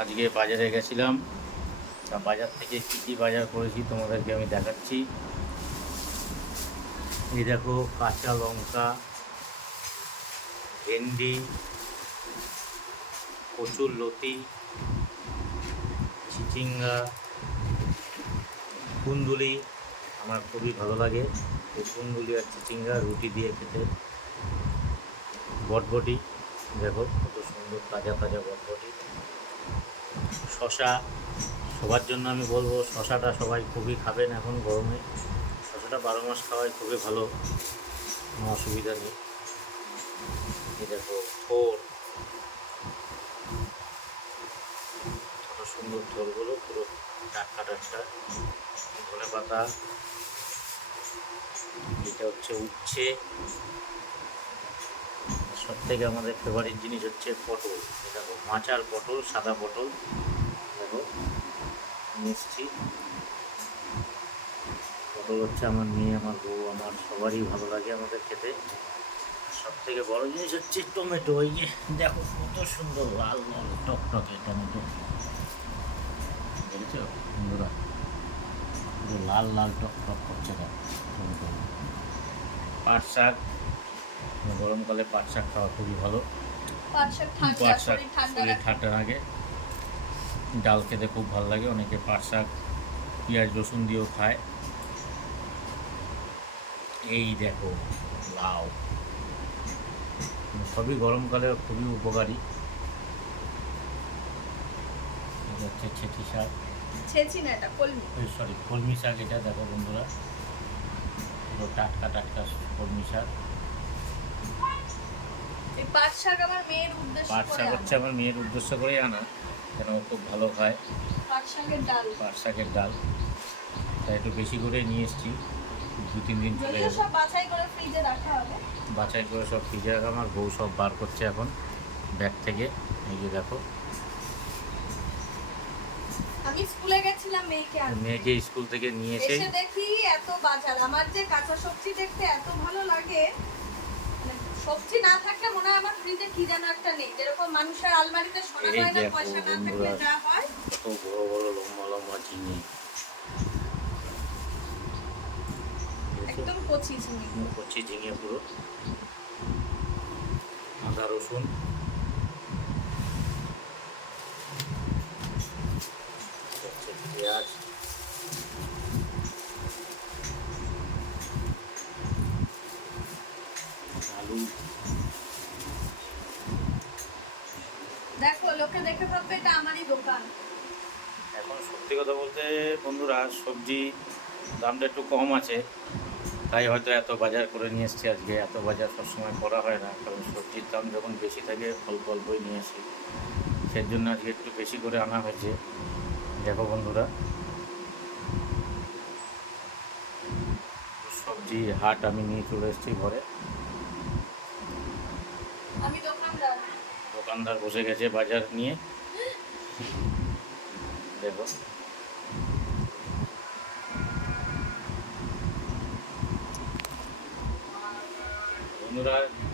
আজকে বাজারে গেছিলাম। তা বাজার থেকে কী কী বাজার করেছি তোমাদেরকে আমি দেখাচ্ছি। এই দেখো, কাঁচা লঙ্কা, ভেন্ডি, কচুর লতি, চিচিঙ্গা, কুন্দুলি। আমার খুবই ভালো লাগে। এই কুন্দুলি আর চিচিঙ্গা রুটি দিয়ে খেতে। বটবটি, দেখো, কত সুন্দর, তাজা তাজা বটবটি। শশা। সবার জন্য আমি বলব, শশাটা সবাই খুবই খাবেন এখন গরমে। শশাটা বারো মাস খাওয়াই খুবই ভালো, কোনো অসুবিধা নেই। এই দেখো, থোর। কত সুন্দর থোরগুলো, পুরো টাটকা টাটকা। ধনে পাতা, এটা হচ্ছে উচ্ছে। সব থেকে আমাদের ফেভারিট জিনিস হচ্ছে পটল। দেখো, মাচার পটল, সাদা পটল। দেখো মিষ্টি। পটল হচ্ছে আমার মেয়ে আমার বউ আমার সবারই ভালো লাগে আমাদের খেতে। সব থেকে বড় জিনিস হচ্ছে টমেটো। এই যে দেখো কত সুন্দর লাল লাল টকটকে টমেটো। দেখেছ বন্ধুরা লাল লাল টক টক করছে দেখো টমেটো। পাট শাক গরমকালে পাট শাক খাওয়া খুবই ভালো। পাট শাক। ঠান্ডা লাগে ডাল খেতে খুব ভালো লাগে অনেকে পাট শাক পেঁয়াজ রসুন দিয়েও খায়। এই দেখো লাউ। সবই গরমকালে খুবই উপকারী। হচ্ছে ছেঁচি শাক। ছেঁচি না এটা কলমি। সরি কলমি শাক এটা দেখো বন্ধুরা। পুরো টাটকা টাটকা কলমি শাক। এই পাট শাক আমার মেয়ের উদ্দেশ্য পাট করে শাক হচ্ছে আমার মেয়ের উদ্দেশ্য করেই আনা। কেন ও খুব ভালো হয়। পাট শাকের ডাল। তাই একটু বেশি করে নিয়ে এসেছি। দু তিন দিন চলে বাছাই করে ফ্রিজে রাখা হবে। বাছাই করে সব ফ্রিজে রাখা। আমার বউ সব বার করছে এখন ব্যাগ থেকে। এই যে দেখো। আমি স্কুলে গেছিলাম মেয়েকে আনতে। মেয়েকে স্কুল থেকে নিয়ে এসে দেখি এত বাজার। আমার যে কাঁচা সবজি দেখতে এত ভালো লাগে সবজি না থাকলে মনে হয় আমার ফ্রিজে কি যেন একটা নেই। যেরকম মানুষের আলমারিতে সোনা হয় না পয়সা না থাকলে যা হয়। কত বড় বড় লম্বা লম্বা চিনি একদম কচি চিনি করছি ঝিঙে পুরো। আদা রসুন হচ্ছে পেঁয়াজ আলু দেখো লোকে দেখে ভাববে এটা আমারই দোকান। এখন সত্যি কথা বলতে বন্ধুরা সবজি দামটা একটু কম আছে। তাই হয়তো এত বাজার করে নিয়ে এসছি আজকে। এত বাজার সবসময় করা হয় না কারণ সবজির দাম যখন বেশি থাকে অল্প অল্পই নিয়ে আসি। সেই জন্য আজকে একটু বেশি করে আনা হয়েছে। দেখো বন্ধুরা। সবজি হাট আমি নিয়ে চলে এসেছি ঘরে। আমি দোকানদার। দোকানদার বসে গেছে বাজার নিয়ে। দেখো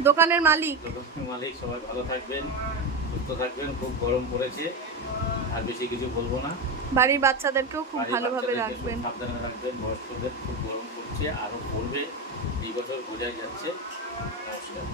দোকানের মালিক। দোকানের মালিক সবাই ভালো থাকবেন সুস্থ থাকবেন খুব গরম পড়েছে আর বেশি কিছু বলব না। বাড়ির বাচ্চাদেরকেও খুব ভালোভাবে রাখবেন। সাবধানে রাখবেন বয়স্কদের খুব গরম পড়ছে আরও পড়বে এই বছর বোঝাই যাচ্ছে। নমস্কার।